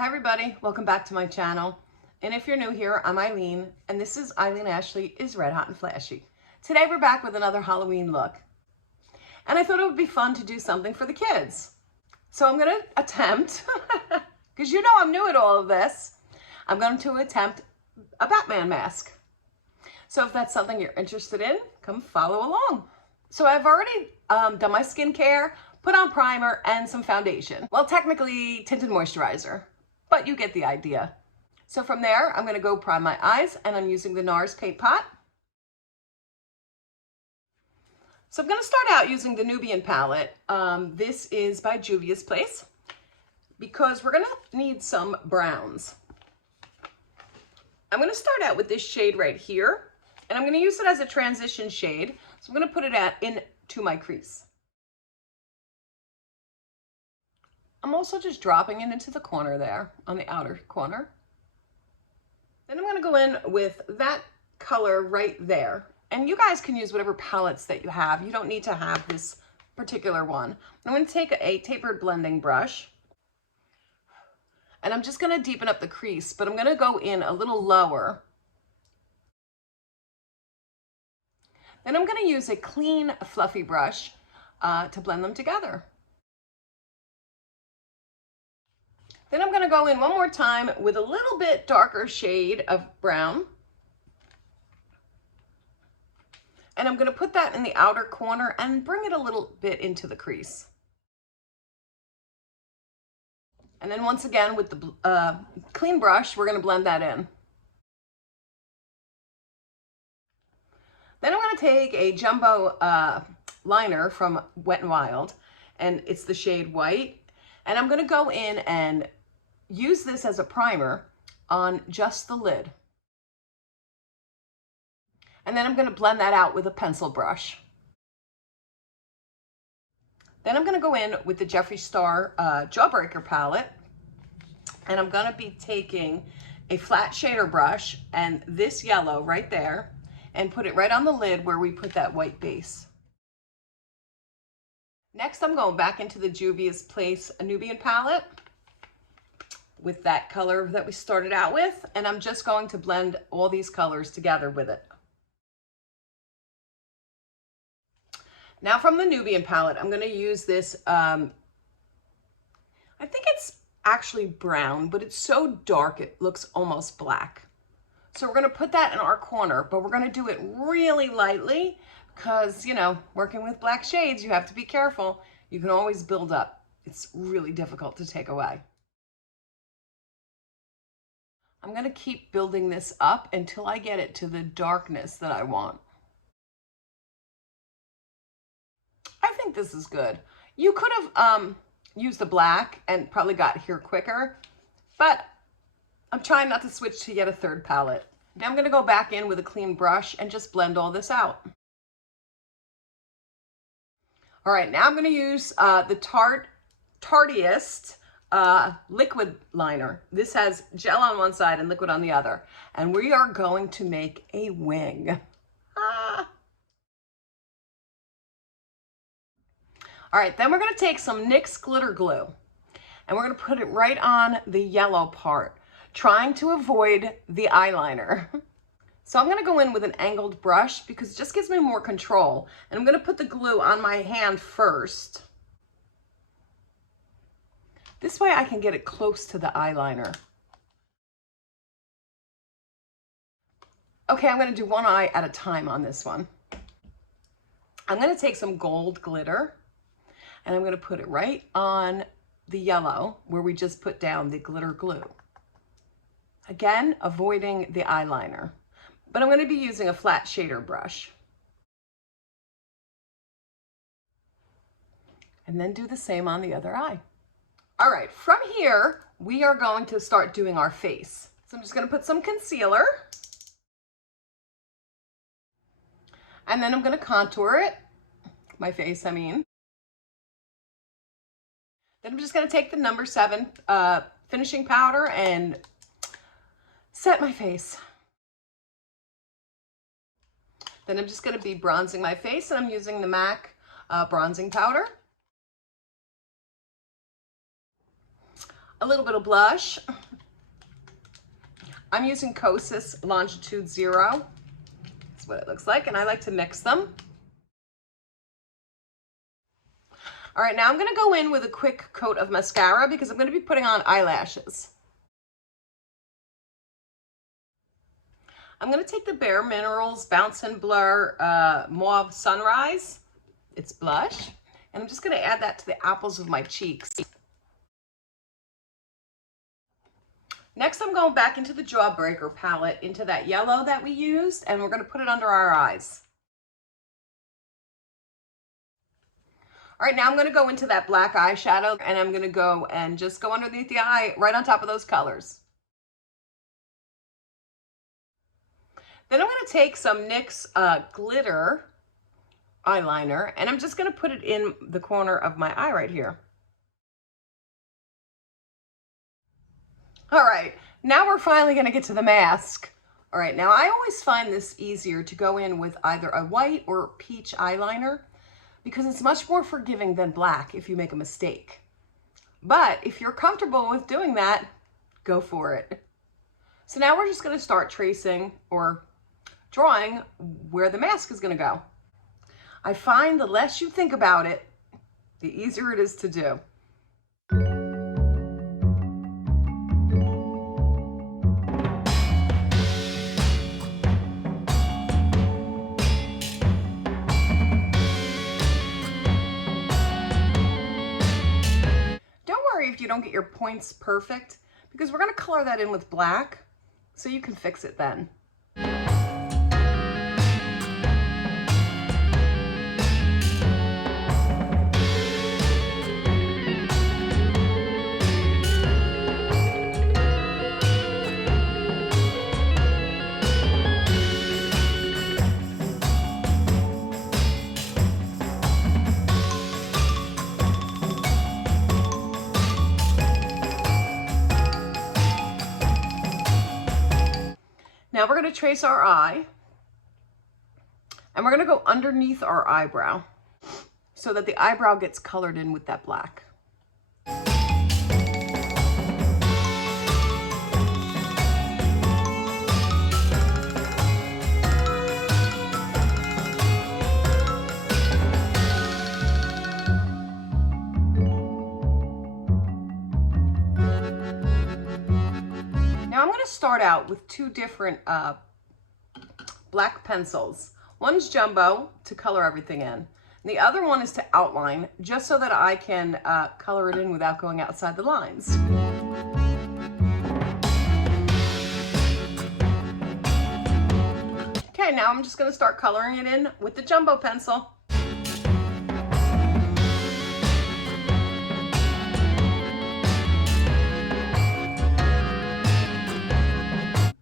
Hi everybody, welcome back to my channel. And if you're new here, I'm Eileen, and this is Eileen Ashley is Red Hot and Flashy. Today we're back with another Halloween look. And I thought it would be fun to do something for the kids. So I'm gonna attempt, because you know I'm new at all of this, I'm going to attempt a Batman mask. So if that's something you're interested in, come follow along. So I've already done my skincare, put on primer and some foundation. Well, technically tinted moisturizer, but you get the idea. So from there, I'm gonna go prime my eyes, and I'm using the NARS paint pot. So I'm gonna start out using the Nubian palette. This is by Juvia's Place, because we're gonna need some browns. I'm gonna start out with this shade right here, and I'm gonna use it as a transition shade. So I'm gonna put it into my crease. I'm also just dropping it into the corner there, on the outer corner. Then I'm gonna go in with that color right there. And you guys can use whatever palettes that you have. You don't need to have this particular one. I'm gonna take a tapered blending brush, and I'm just gonna deepen up the crease, but I'm gonna go in a little lower. Then I'm gonna use a clean, fluffy brush to blend them together. Then I'm gonna go in one more time with a little bit darker shade of brown. And I'm gonna put that in the outer corner and bring it a little bit into the crease. And then once again with the clean brush, we're gonna blend that in. Then I'm gonna take a jumbo liner from Wet n Wild, and it's the shade White. And I'm gonna go in and use this as a primer on just the lid. And then I'm gonna blend that out with a pencil brush. Then I'm gonna go in with the Jeffree Star Jawbreaker palette, and I'm gonna be taking a flat shader brush and this yellow right there, and put it right on the lid where we put that white base. Next, I'm going back into the Juvia's Place Nubian palette with that color that we started out with, and I'm just going to blend all these colors together with it. Now from the Nubian palette, I'm going to use this, I think it's actually brown, but it's so dark it looks almost black. So we're going to put that in our corner, but we're going to do it really lightly because, you know, working with black shades, you have to be careful. You can always build up. It's really difficult to take away. I'm going to keep building this up until I get it to the darkness that I want. I think this is good. You could have used the black and probably got here quicker, but I'm trying not to switch to yet a third palette. Now I'm going to go back in with a clean brush and just blend all this out. All right, now I'm going to use the Tarteist liquid liner. This has gel on one side and liquid on the other. And we are going to make a wing. All right, then we're going to take some NYX glitter glue, and we're going to put it right on the yellow part, trying to avoid the eyeliner. So I'm going to go in with an angled brush because it just gives me more control. And I'm going to put the glue on my hand first. This way I can get it close to the eyeliner. Okay, I'm going to do one eye at a time on this one. I'm going to take some gold glitter, and I'm going to put it right on the yellow where we just put down the glitter glue. Again, avoiding the eyeliner. But I'm going to be using a flat shader brush. And then do the same on the other eye. All right, from here, we are going to start doing our face. So I'm just going to put some concealer. And then I'm going to contour it. My face, I mean. Then I'm just going to take the number 7 finishing powder and set my face. Then I'm just going to be bronzing my face, and I'm using the MAC bronzing powder. a little bit of blush. I'm using Kosas Longitude Zero. That's what it looks like, and I like to mix them. All right, now I'm gonna go in with a quick coat of mascara because I'm gonna be putting on eyelashes. I'm gonna take the Bare Minerals Bounce and Blur Mauve Sunrise. It's blush, and I'm just gonna add that to the apples of my cheeks. Next, I'm going back into the Jawbreaker palette, into that yellow that we used, and we're gonna put it under our eyes. All right, now I'm gonna go into that black eyeshadow, and I'm gonna go and just go underneath the eye, right on top of those colors. Then I'm gonna take some NYX glitter eyeliner, and I'm just gonna put it in the corner of my eye right here. All right, now we're finally gonna get to the mask. All right, now I always find this easier to go in with either a white or peach eyeliner because it's much more forgiving than black if you make a mistake. But if you're comfortable with doing that, go for it. So now we're just gonna start tracing or drawing where the mask is gonna go. I find the less you think about it, the easier it is to do. If you don't get your points perfect, because we're going to color that in with black so you can fix it then. Now we're going to trace our eye, and we're going to go underneath our eyebrow so that the eyebrow gets colored in with that black. Now I'm going to start out with two different black pencils. One's jumbo to color everything in. And the other one is to outline, just so that I can color it in without going outside the lines. Okay, now I'm just going to start coloring it in with the jumbo pencil.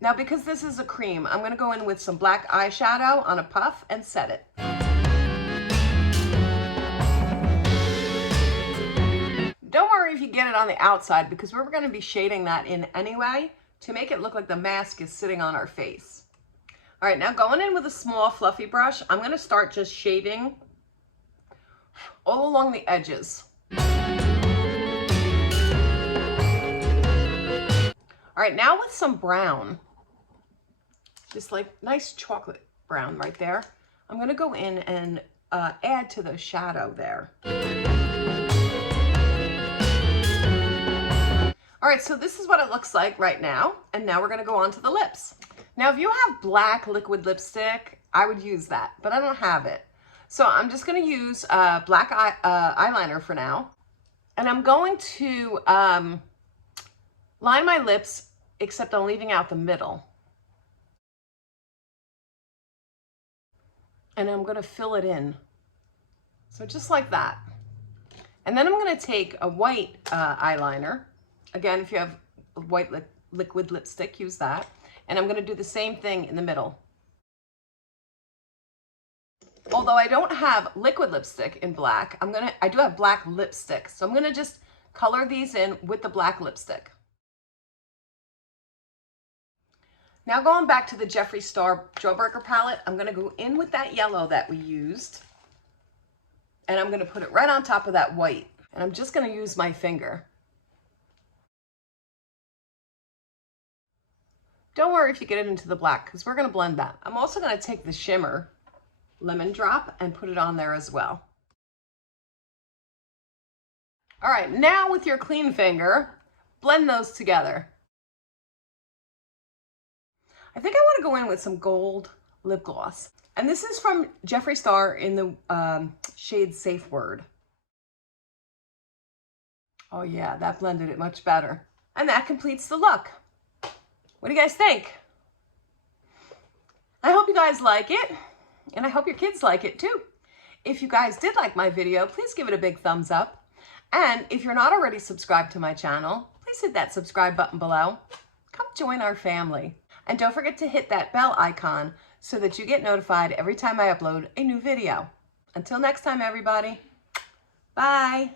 Now, because this is a cream, I'm going to go in with some black eyeshadow on a puff and set it. Don't worry if you get it on the outside, because we're going to be shading that in anyway to make it look like the mask is sitting on our face. All right, now going in with a small fluffy brush, I'm going to start just shading all along the edges. All right, now with some brown, just like nice chocolate brown right there, I'm going to go in and add to the shadow there. All right, so this is what it looks like right now, and now we're going to go on to the lips. Now, if you have black liquid lipstick, I would use that, but I don't have it. So I'm just going to use black eyeliner for now, and I'm going to line my lips, except I'm leaving out the middle. And I'm going to fill it in. So just like that. And then I'm going to take a white eyeliner. Again, if you have a white liquid lipstick, use that. And I'm going to do the same thing in the middle. Although I don't have liquid lipstick in black, I do have black lipstick. So I'm going to just color these in with the black lipstick. Now going back to the Jeffree Star Jawbreaker palette, I'm going to go in with that yellow that we used, and I'm going to put it right on top of that white, and I'm just going to use my finger. Don't worry if you get it into the black because we're going to blend that. I'm also going to take the shimmer lemon drop and put it on there as well. All right, now with your clean finger, blend those together. I think I want to go in with some gold lip gloss. And this is from Jeffree Star in the shade Safe Word. Oh yeah, that blended it much better. And that completes the look. What do you guys think? I hope you guys like it, and I hope your kids like it too. If you guys did like my video, please give it a big thumbs up. And if you're not already subscribed to my channel, please hit that subscribe button below. Come join our family. And don't forget to hit that bell icon so that you get notified every time I upload a new video. Until next time, everybody. Bye.